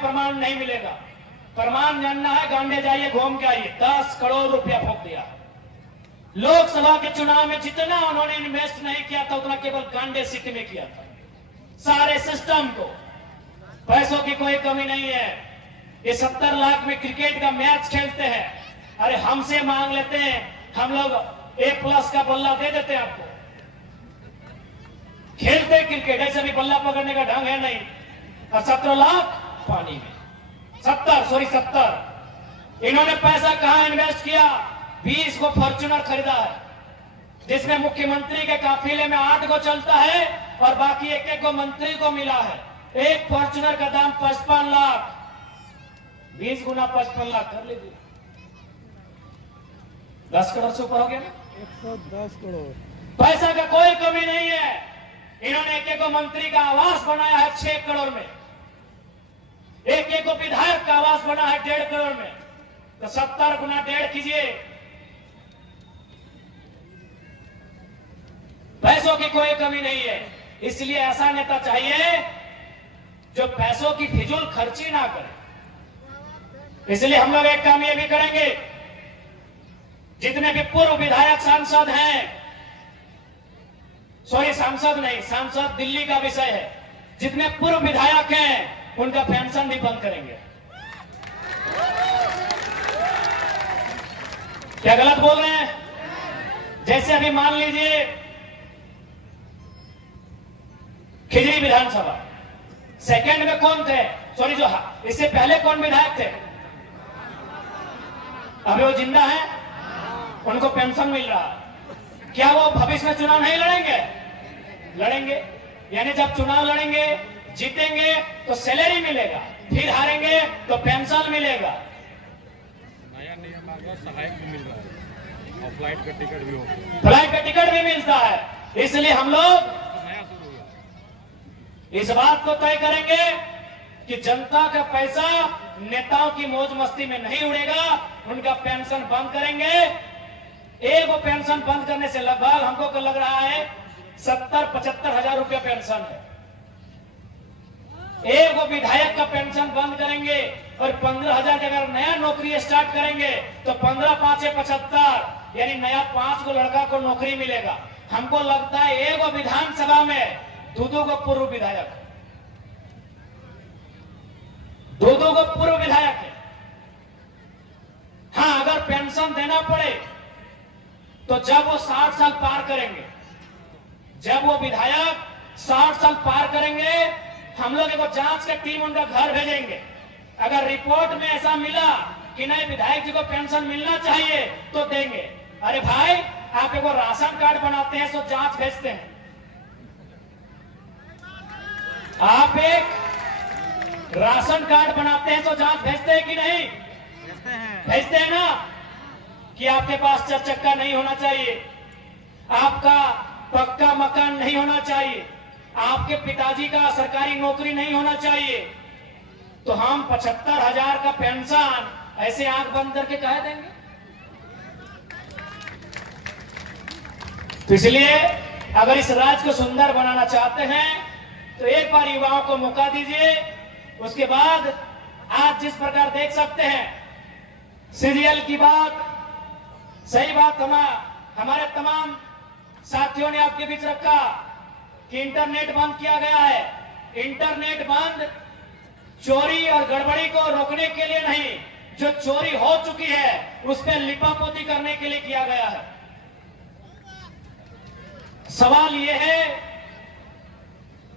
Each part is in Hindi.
प्रमाण नहीं मिलेगा। प्रमाण जानना है, गांडे जाइए, घूम के आइए। 10 करोड़ रुपया फूंक दिया। लोकसभा के चुनाव में जितना उन्होंने इन्वेस्ट नहीं किया था उतना केवल गांडे सिटी में किया था। सारे सिस्टम को, पैसों की कोई कमी नहीं है। ये 70 लाख में क्रिकेट का मैच खेलते हैं। अरे हमसे मांग लेते हैं, हम लोग A+ का बल्ला दे देते हैं आपको। खेलते क्रिकेट, ऐसे भी बल्ला पकड़ने का ढंग है नहीं। और 17 लाख पानी में। 70 इन्होंने पैसा कहां इन्वेस्ट किया? 20 को फॉर्च्यूनर खरीदा है, जिसमें मुख्यमंत्री के काफिले में 8 को चलता है और बाकी एक को मंत्री को मिला है। एक फॉर्च्यूनर का दाम 55 लाख। 20 गुना 55 लाख कर लीजिए, 10 करोड़ से ऊपर हो गया ना। 110 करोड़। पैसा का कोई कमी नहीं है। इन्होंने एक को मंत्री का आवास बनाया है 6 करोड़ में। एक को विधायक का आवास बना है 1.5 करोड़ में। तो 70 गुना 1.5 कीजिए। पैसों की कोई कमी नहीं है। इसलिए ऐसा नेता चाहिए जो पैसों की फिजूल खर्ची ना करे। इसलिए हम लोग एक काम ये भी करेंगे, जितने भी पूर्व विधायक सांसद हैं, सॉरी सांसद नहीं, सांसद दिल्ली का विषय है, जितने पूर्व विधायक हैं उनका पेंशन भी बंद करेंगे। क्या गलत बोल रहे हैं? जैसे अभी मान लीजिए खिजरी विधानसभा, सेकंड में कौन थे? सॉरी, जो इससे पहले कौन विधायक थे? अभी वो जिंदा है, उनको पेंशन मिल रहा है। क्या वो भविष्य में चुनाव नहीं लड़ेंगे? लड़ेंगे। यानी जब चुनाव लड़ेंगे, जीतेंगे तो सैलरी मिलेगा, फिर हारेंगे तो पेंशन मिलेगा। नया नियम आ गया, सहायक भी मिल रहा है और फ्लाइट का टिकट भी होगा। फ्लाइट का टिकट भी मिलता है। इसलिए हम लोग इस बात को तय करेंगे कि जनता का पैसा नेताओं की मौज मस्ती में नहीं उड़ेगा। उनका पेंशन बंद करेंगे। एक पेंशन बंद करने से लगभग हमको लग रहा है 70-75 हजार रुपया पेंशन है। एक विधायक का पेंशन बंद करेंगे और 15,000 की अगर नया नौकरी स्टार्ट करेंगे तो 15×5=75, यानी नया 5 को लड़का को नौकरी मिलेगा। हमको लगता है एक विधानसभा में 2 को पूर्व विधायक है, 2 को पूर्व विधायक है। हाँ, अगर पेंशन देना पड़े तो जब वो 60 साल पार करेंगे, जब वो विधायक 60 साल पार करेंगे, हम लोग एक जांच का टीम उनका घर भेजेंगे। अगर रिपोर्ट में ऐसा मिला कि नहीं विधायक जी को पेंशन मिलना चाहिए तो देंगे। अरे भाई, आप एक राशन कार्ड बनाते हैं तो जांच भेजते हैं। आप एक राशन कार्ड बनाते हैं तो जांच भेजते हैं कि नहीं? भेजते हैं ना। कि आपके पास 4 चक्का नहीं होना चाहिए, आपका पक्का मकान नहीं होना चाहिए, आपके पिताजी का सरकारी नौकरी नहीं होना चाहिए, तो हम 75,000 का पेंशन ऐसे आंख बंद करके कह देंगे? तो इसलिए अगर इस राज्य को सुंदर बनाना चाहते हैं तो एक बार युवाओं को मौका दीजिए। उसके बाद आज जिस प्रकार देख सकते हैं सीरियल की बात, सही बात हमारे तमाम साथियों ने आपके बीच रखा कि इंटरनेट बंद किया गया है। इंटरनेट बंद चोरी और गड़बड़ी को रोकने के लिए नहीं, जो चोरी हो चुकी है उस पर लिपापोती करने के लिए किया गया है। सवाल यह है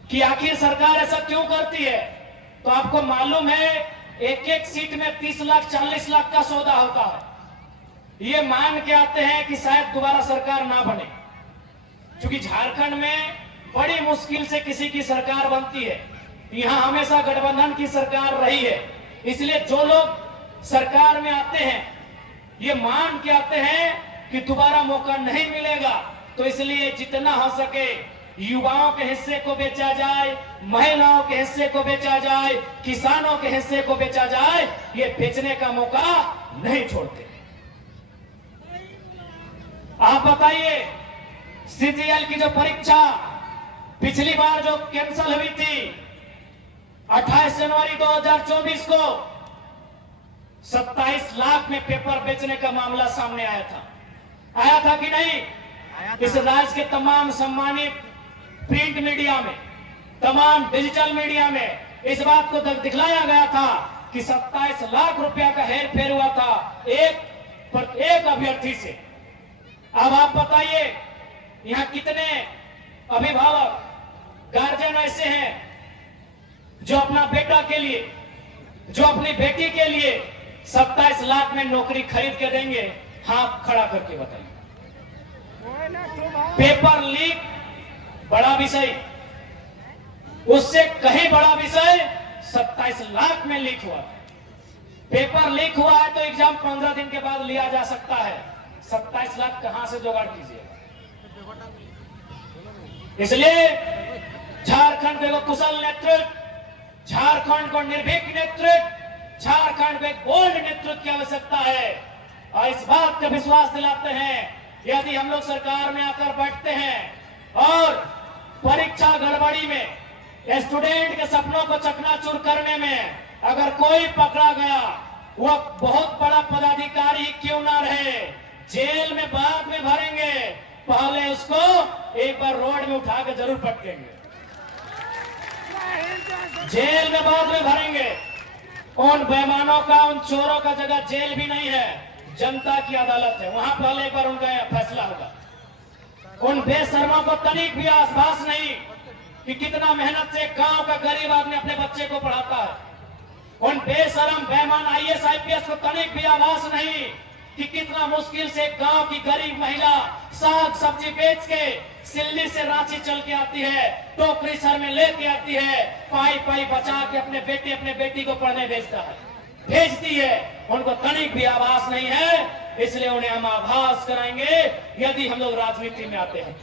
कि आखिर सरकार ऐसा क्यों करती है? तो आपको मालूम है एक सीट में 30 लाख 40 लाख का सौदा होता है। ये मान के आते हैं कि शायद दोबारा सरकार ना बने, क्योंकि झारखंड में बड़ी मुश्किल से किसी की सरकार बनती है। यहां हमेशा गठबंधन की सरकार रही है। इसलिए जो लोग सरकार में आते हैं ये मान के आते हैं कि दोबारा मौका नहीं मिलेगा, तो इसलिए जितना हो सके युवाओं के हिस्से को बेचा जाए, महिलाओं के हिस्से को बेचा जाए, किसानों के हिस्से को बेचा जाए, ये बेचने का मौका नहीं छोड़ते। आप बताइए, सीजीएल की जो परीक्षा पिछली बार जो कैंसिल हुई थी, 28 जनवरी 2024 को 27 लाख में पेपर बेचने का मामला सामने आया था कि नहीं? इस राज्य के तमाम सम्मानित प्रिंट मीडिया में, तमाम डिजिटल मीडिया में इस बात को दिखलाया गया था कि 27 लाख रुपया का हेर फेर हुआ था एक अभ्यर्थी से। अब आप बताइए, यहां कितने अभिभावक, गार्जियन ऐसे हैं जो अपना बेटा के लिए, जो अपनी बेटी के लिए 27 लाख में नौकरी खरीद के देंगे? हाथ खड़ा करके बताइए। पेपर लीक बड़ा विषय, उससे कहीं बड़ा विषय 27 लाख में लीक हुआ। पेपर लीक हुआ है तो एग्जाम 15 दिन के बाद लिया जा सकता है, 27 लाख कहां से जुगाड़ कीजिएगा? इसलिए झारखंड को एक कुशल नेतृत्व, झारखंड को निर्भीक नेतृत्व, झारखंड को एक बोल्ड नेतृत्व की आवश्यकता है। और इस बात का विश्वास दिलाते हैं, यदि हम लोग सरकार में आकर बैठते हैं और परीक्षा गड़बड़ी में, स्टूडेंट के सपनों को चकनाचूर करने में अगर कोई पकड़ा गया, वह बहुत बड़ा पदाधिकारी क्यों ना रहे, जेल में बाद में भरेंगे, पहले उसको एक बार रोड में उठा के जरूर पटकेंगे, जेल में बाद में भरेंगे। उन बेईमानों का, उन चोरों का जगह जेल भी नहीं है, जनता की अदालत है, वहां पहले एक बार उनका फैसला होगा। उन बेशर्मों को तनिक भी आभास नहीं कि कितना मेहनत से गांव का गरीब आदमी अपने बच्चे को पढ़ाता है। उन बेशरम बेईमान IAS IPS को तनिक भी आभास नहीं कि कितना मुश्किल से गांव की गरीब महिला साग सब्जी बेच के सिल्ली से रांची चल के आती है, टोकरी सर में लेके आती है, पाई पाई बचा के अपने बेटी को पढ़ने भेजती है। उनको तनिक भी आभास नहीं है, इसलिए उन्हें हम आभास कराएंगे यदि हम लोग राजनीति में आते हैं।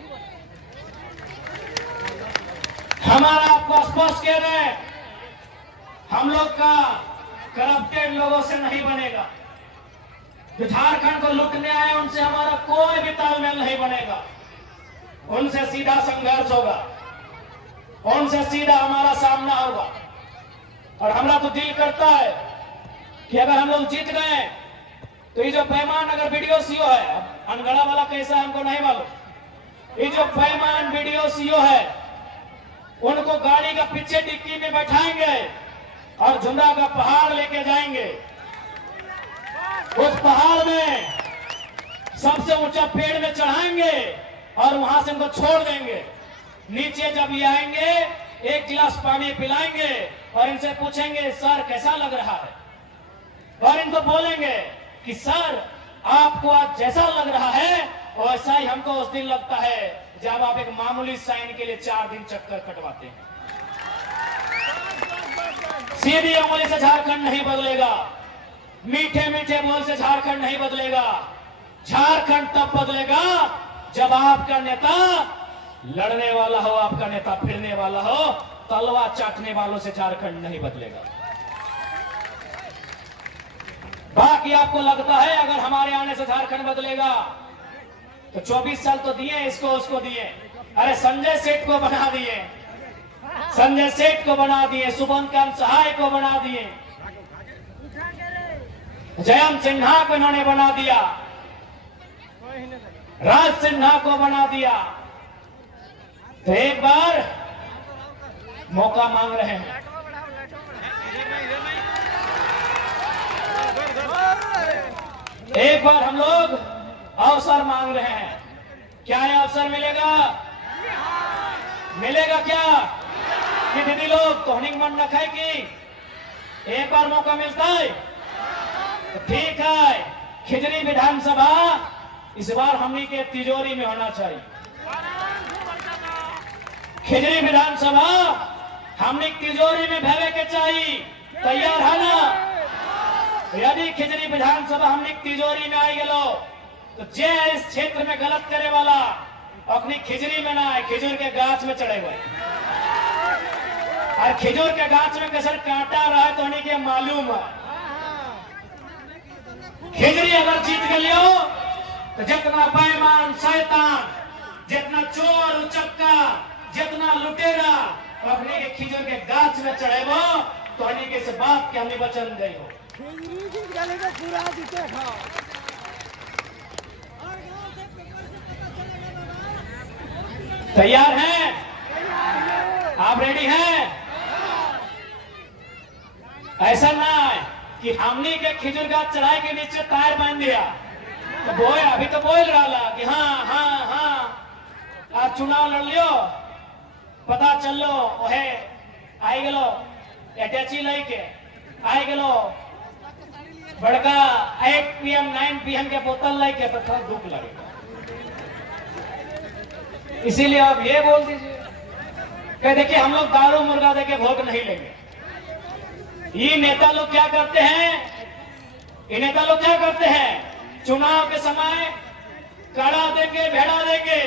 हमारा आपको स्पष्ट कह रहे हैं, हम लोग का करप्टेड लोगों से नहीं बनेगा। जो झारखंड को लूटने आए उनसे हमारा कोई भी तालमेल नहीं बनेगा, उनसे सीधा संघर्ष होगा, उनसे सीधा हमारा सामना होगा। और हमारा तो दिल करता है कि अगर हम लोग जीत गए तो ये जो बेईमान अगर वीडियो सीओ है, अनगढ़ा वाला कैसा है हमको नहीं मालूम, ये जो बेईमान वीडियो सीओ है उनको गाड़ी का पीछे डिक्की में बैठाएंगे और झुमरा का पहाड़ लेके जाएंगे। उस पहाड़ में सबसे ऊंचा पेड़ में चढ़ाएंगे और वहां से उनको छोड़ देंगे। नीचे जब ये आएंगे, एक गिलास पानी पिलाएंगे और इनसे पूछेंगे सर कैसा लग रहा है, और इनको बोलेंगे कि सर आपको आज जैसा लग रहा है वैसा ही हमको उस दिन लगता है जब आप एक मामूली साइन के लिए 4 दिन चक्कर कटवाते हैं। सीधी उंगली से झारखंड नहीं बदलेगा, मीठे मीठे बोल से झारखंड नहीं बदलेगा। झारखंड तब बदलेगा जब आपका नेता लड़ने वाला हो, आपका नेता फिरने वाला हो, तलवार चाटने वालों से झारखंड नहीं बदलेगा। बाकी आपको लगता है अगर हमारे आने से झारखंड बदलेगा तो 24 साल तो दिए, इसको उसको दिए, अरे संजय सेठ को बना दिए, संजय सेठ को बना दिए, सुबंतकांत सहाय को बना दिए, जयंत सिन्हा को इन्होंने बना दिया, राज सिन्हा को बना दिया। तो एक बार मौका मांग रहे हैं, एक बार हम लोग अवसर मांग रहे हैं। क्या ये अवसर मिलेगा? मिलेगा क्या कि दीदी लोग तोहनिंग मन रखे कि एक बार मौका मिलता है तो ठीक है। खिजरी विधानसभा इस बार हमनी के तिजोरी में होना चाहिए। खिजरी विधानसभा हमनी तिजोरी में भेवे के चाहिए, तैयार है ना? यदि खिजरी विधानसभा हमने तिजोरी में आई गलो तो जे इस क्षेत्र में गलत करे वाला अपनी खिजरी में ना आए, खिजूर के गाछ में चढ़े हुए, और खिजूर के गाछ में कैसे कांटा रहा है तो उन्हीं के मालूम है। खिजरी अगर जीत गलियो तो जितना बेईमान शैतान, जितना चोर उचक्का, जितना लुटेरा अपने के खिजूर के गाछ में चढ़ेबो तो हनी के से बात के हमने वचन दे हो। तैयार हैं? आप रेडी हैं? ऐसा ना है कि हमने के खिजूर गाछ चढ़ाई के नीचे टायर बांध दिया तो बोल अभी तो बोल रहा कि हाँ हाँ हाँ आज चुनाव लड़ लियो पता चल लो ओहे आई गलो अटैची लेके आई गलो बड़का 8 PM 9 PM के बोतल लेके तो थोड़ा दुख लगेगा। इसीलिए आप ये बोल दीजिए कि देखिए हम लोग दारू मुर्गा देके वोट नहीं लेंगे। ये नेता लोग क्या करते हैं? ये नेता लोग क्या करते हैं? चुनाव के समय काढ़ा देंगे भेड़ा देंगे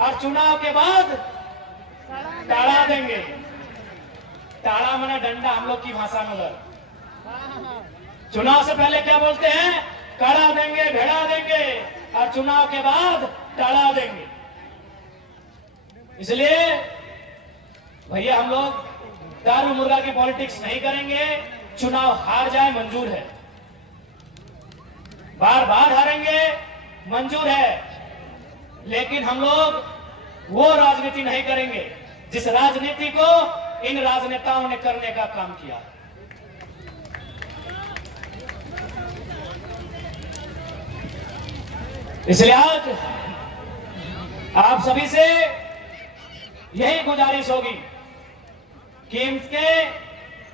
और चुनाव के बाद टाड़ा देंगे। टाड़ा माने डंडा हम लोग की भाषा में लग। चुनाव से पहले क्या बोलते हैं? काढ़ा देंगे भेड़ा देंगे और चुनाव के बाद टाड़ा देंगे। इसलिए भैया हम लोग दारू मुर्गा की पॉलिटिक्स नहीं करेंगे। चुनाव हार जाए मंजूर है, बार बार हारेंगे मंजूर है, लेकिन हम लोग वो राजनीति नहीं करेंगे जिस राजनीति को इन राजनेताओं ने करने का काम किया। इसलिए आज आप सभी से यही गुजारिश होगी कि इनके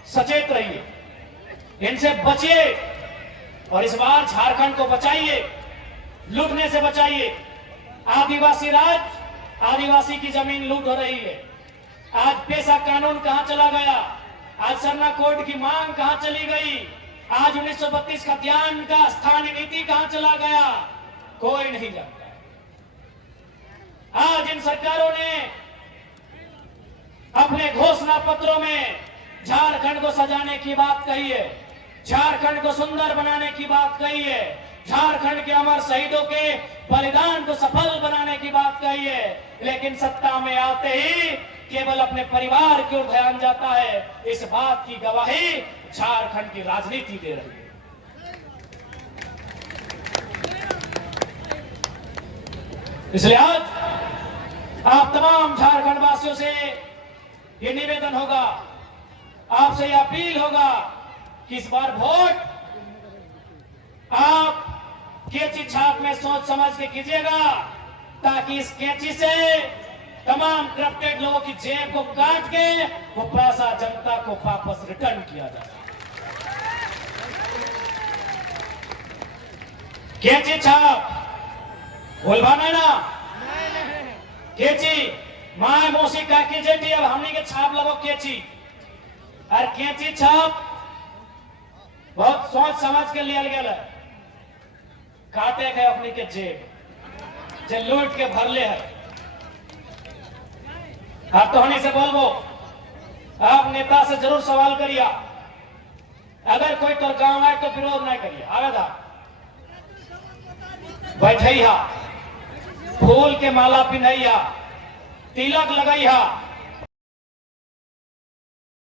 सचेत रहिए, इनसे बचिए और इस बार झारखंड को बचाइए, लूटने से बचाइए। आदिवासी राज, आदिवासी की जमीन लूट हो रही है। आज पेशा कानून कहां चला गया? आज सरना कोड की मांग कहां चली गई? आज 1932 का ध्यान का स्थानीय नीति कहां चला गया? कोई नहीं जानता। आज इन सरकारों ने अपने घोषणा पत्रों में झारखंड को सजाने की बात कही है, झारखंड को सुंदर बनाने की बात कही है, झारखंड के अमर शहीदों के बलिदान को सफल बनाने की बात कही है, लेकिन सत्ता में आते ही केवल अपने परिवार की ओर ध्यान जाता है। इस बात की गवाही झारखंड की राजनीति दे रही है। इसलिए आज आप तमाम झारखंड वासियों से ये निवेदन होगा, आपसे यह अपील होगा कि इस बार वोट आप कैंची छाप में सोच समझ के कीजिएगा, ताकि इस कैंची से तमाम करप्टेड लोगों की जेब को काट के वो पैसा जनता को वापस रिटर्न किया जाए। कैंची छाप बोलवाना ना, कैंची माए मौसी काकी जेठी अब हमने के छाप लगो कैंची और कैंची छाप बहुत सोच समझ के लिया गया, काटे गए अपनी के जेब जे लूट के भरले है। आप तो होने से बोलबो, आप नेता से जरूर सवाल करिए, अगर कोई तो गांव आए तो विरोध नहीं करिए, आवेदा बैठैया, फूल के माला पिन्हैया, तिलक लगैया,